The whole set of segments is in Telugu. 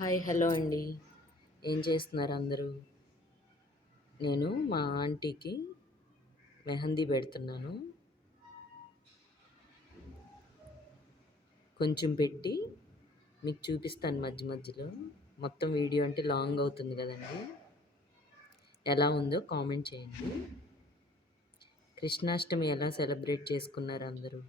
హాయ్ హలో అండి. ఏం చేస్తున్నారు అందరూ? నేను మా ఆంటీకి మెహందీ పెడుతున్నాను. కొంచెం పెట్టి మీకు చూపిస్తాను మధ్య మధ్యలో. మొత్తం వీడియో అంటే లాంగ్ అవుతుంది కదండి. ఎలా ఉందో కామెంట్ చేయండి. కృష్ణాష్టమి ఎలా సెలబ్రేట్ చేసుకున్నారు అందరూ?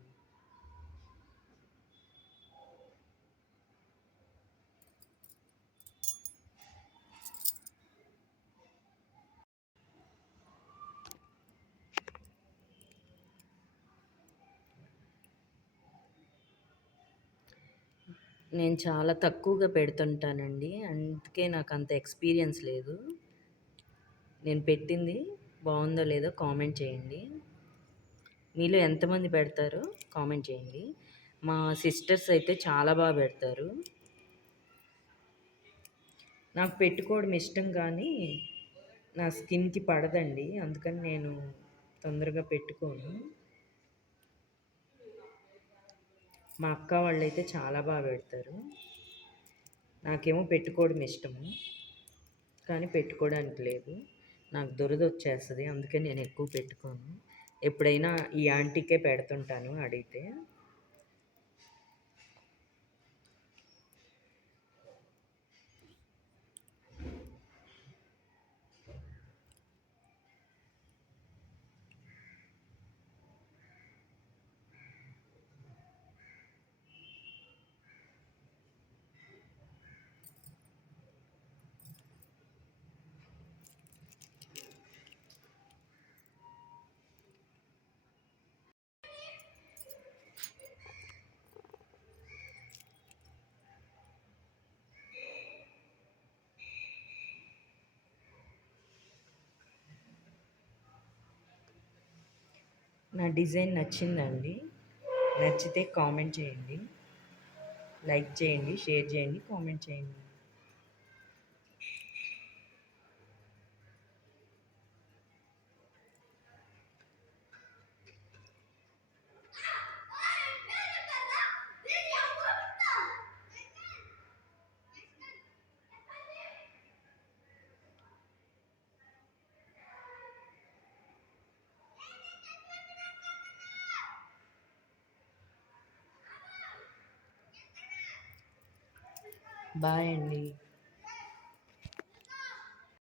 నేను చాలా తక్కువగా పెడుతుంటానండి. అందుకే నాకు అంత ఎక్స్పీరియన్స్ లేదు. నేను పెట్టింది బాగుందో లేదో కామెంట్ చేయండి. మీలో ఎంతమంది పెడతారో కామెంట్ చేయండి. మా సిస్టర్స్ అయితే చాలా బాగా పెడతారు. నాకు పెట్టుకోవడం ఇష్టం కానీ నా స్కిన్కి పడదండి, అందుకని నేను తొందరగా పెట్టుకోను. మా అక్క వాళ్ళైతే చాలా బాగా పెడతారు. నాకేమో పెట్టుకోవడం ఇష్టము కానీ పెట్టుకోవడానికి లేదు. నాకు దురద వచ్చేస్తుంది, అందుకని నేను ఎక్కువ పెట్టుకోను. ఎప్పుడైనా ఈ ఆంటీకే పెడుతుంటాను అడిగితే. నా డిజైన్ నచ్చిందండి? నచ్చితే కామెంట్ చేయండి, లైక్ చేయండి, షేర్ చేయండి, కామెంట్ చేయండి. బాయ్ అండి.